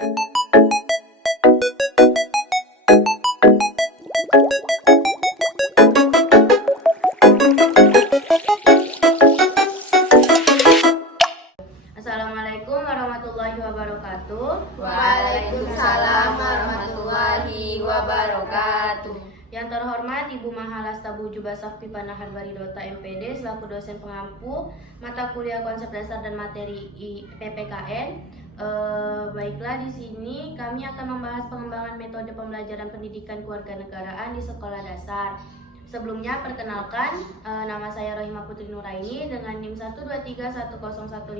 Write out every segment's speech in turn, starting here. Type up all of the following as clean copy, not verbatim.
Assalamualaikum warahmatullahi wabarakatuh. Waalaikumsalam warahmatullahi wabarakatuh. Yang terhormat Ibu Mahalasta Bujubah Sakti Panahar Baridota MPD selaku dosen pengampu mata kuliah konsep dasar dan materi PPKN. Baiklah, di sini kami akan membahas pengembangan metode pembelajaran pendidikan kewarganegaraan di sekolah dasar. Sebelumnya perkenalkan, nama saya Rohimah Putri Nuraini dengan NIM 123100157.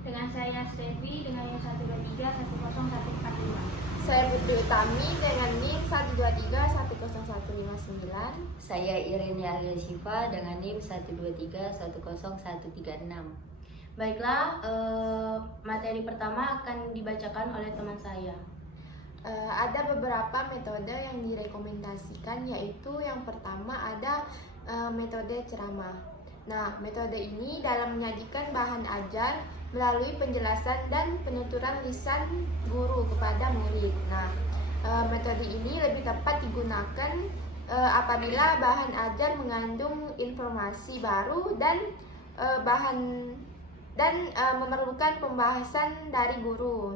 Dengan saya Stevi dengan NIM 123104145. Saya Putri Utami dengan NIM 123105159. Saya Irin Alia Syifa dengan NIM 123100136. Baiklah, materi pertama akan dibacakan oleh teman saya. Ada beberapa metode yang direkomendasikan, yaitu yang pertama ada metode ceramah. Nah, metode ini dalam menyajikan bahan ajar melalui penjelasan dan penuturan lisan guru kepada murid. Nah, metode ini lebih tepat digunakan apabila bahan ajar mengandung informasi baru dan memerlukan pembahasan dari guru.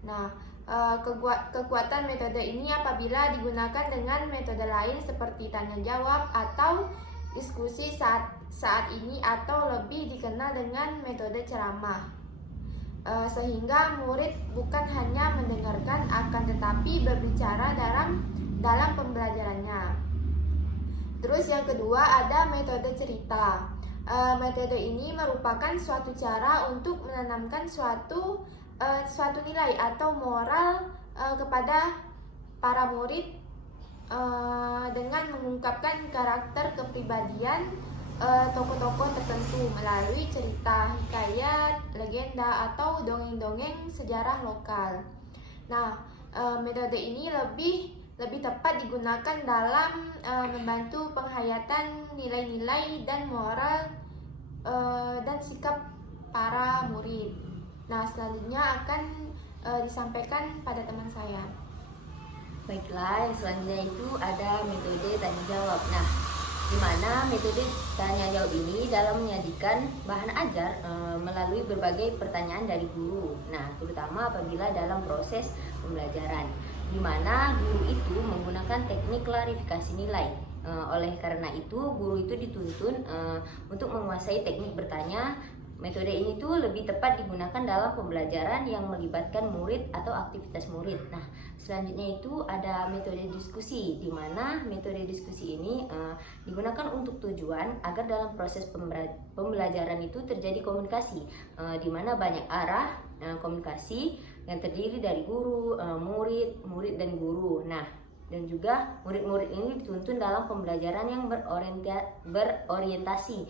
Nah, kekuatan metode ini apabila digunakan dengan metode lain seperti tanya jawab atau diskusi saat ini, atau lebih dikenal dengan metode ceramah, sehingga murid bukan hanya mendengarkan akan tetapi berbicara dalam pembelajarannya. Terus yang kedua ada metode cerita. Metode ini merupakan suatu cara untuk menanamkan suatu nilai atau moral kepada para murid dengan mengungkapkan karakter kepribadian tokoh-tokoh tertentu melalui cerita, hikayat, legenda, atau dongeng-dongeng sejarah lokal. Nah, metode ini lebih tepat digunakan dalam membantu penghayatan nilai-nilai dan moral dan sikap para murid. Nah, selanjutnya akan disampaikan pada teman saya. Baiklah, yang selanjutnya itu ada metode tanya jawab. Nah, di mana metode tanya jawab ini dalam menyajikan bahan ajar melalui berbagai pertanyaan dari guru. Nah, terutama apabila dalam proses pembelajaran, di mana guru itu menggunakan teknik klarifikasi nilai. Oleh karena itu, guru itu dituntun untuk menguasai teknik bertanya. Metode ini tuh lebih tepat digunakan dalam pembelajaran yang melibatkan murid atau aktivitas murid. Nah, selanjutnya itu ada metode diskusi, di mana metode diskusi ini digunakan untuk tujuan agar dalam proses pembelajaran itu terjadi komunikasi, di mana banyak arah komunikasi yang terdiri dari guru, murid dan guru. Nah, dan juga murid-murid ini dituntun dalam pembelajaran yang berorientasi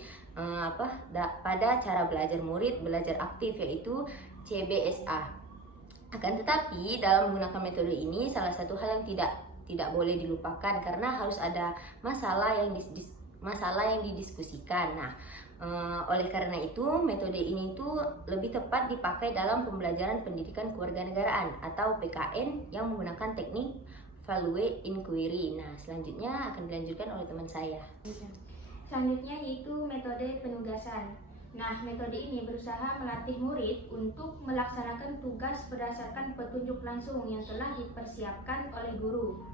pada cara belajar murid, belajar aktif, yaitu CBSA. Akan tetapi dalam menggunakan metode ini salah satu hal yang tidak boleh dilupakan, karena harus ada masalah yang didiskusikan. Nah, oleh karena itu metode ini tuh lebih tepat dipakai dalam pembelajaran pendidikan kewarganegaraan atau PKN yang menggunakan teknik value inquiry. Nah, selanjutnya akan dilanjutkan oleh teman saya. Selanjutnya yaitu metode penugasan. Nah, metode ini berusaha melatih murid untuk melaksanakan tugas berdasarkan petunjuk langsung yang telah dipersiapkan oleh guru.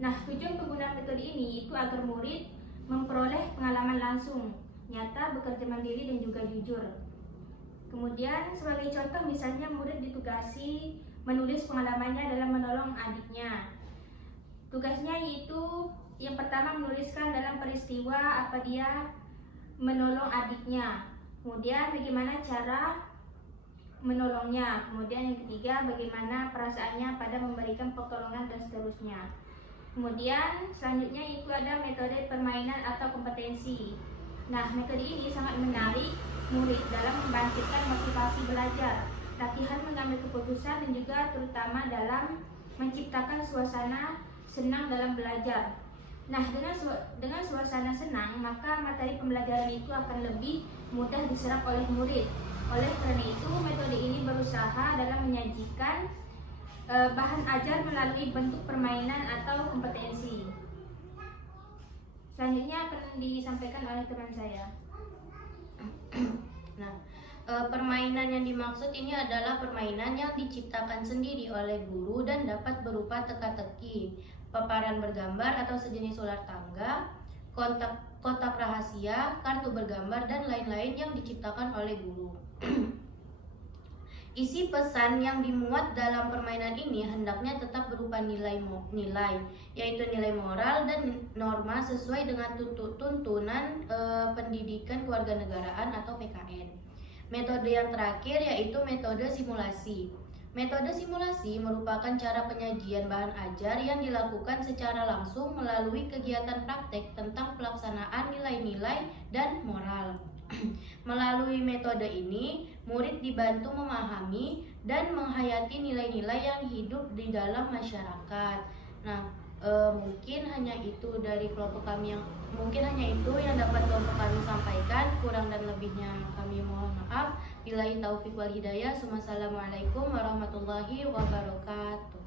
Nah, tujuan penggunaan metode ini itu agar murid memperoleh pengalaman langsung, nyata, bekerja mandiri dan juga jujur. Kemudian sebagai contoh, misalnya murid ditugasi menulis pengalamannya dalam menolong adiknya. Tugasnya yaitu yang pertama menuliskan dalam peristiwa apa dia menolong adiknya, kemudian bagaimana cara menolongnya, kemudian yang ketiga bagaimana perasaannya pada memberikan pertolongan dan seterusnya. Kemudian selanjutnya itu ada metode permainan atau kompetensi. Nah, metode ini sangat menarik murid dalam membangkitkan motivasi belajar, latihan mengambil keputusan, dan juga terutama dalam menciptakan suasana senang dalam belajar. Nah, dengan suasana senang, maka materi pembelajaran itu akan lebih mudah diserap oleh murid. Oleh karena itu, metode ini berusaha dalam menyajikan bahan ajar melalui bentuk permainan atau kompetensi. Selanjutnya akan disampaikan oleh teman saya. Nah, permainan yang dimaksud ini adalah permainan yang diciptakan sendiri oleh guru dan dapat berupa teka-teki, paparan bergambar atau sejenis ular tangga, kotak rahasia, kartu bergambar, dan lain-lain yang diciptakan oleh guru. Isi pesan yang dimuat dalam permainan ini hendaknya tetap berupa nilai, yaitu nilai moral dan norma sesuai dengan tuntunan pendidikan kewarganegaraan atau PKN. Metode yang terakhir yaitu metode simulasi. Metode simulasi merupakan cara penyajian bahan ajar yang dilakukan secara langsung melalui kegiatan praktek tentang pelaksanaan nilai-nilai dan moral. Melalui metode ini, murid dibantu memahami dan menghayati nilai-nilai yang hidup di dalam masyarakat. Nah, mungkin hanya itu dari kelompok kami yang dapat kelompok kami sampaikan. Kurang dan lebihnya kami mohon maaf. Billahi taufiq wal hidayah. Wassalamualaikum warahmatullahi wabarakatuh.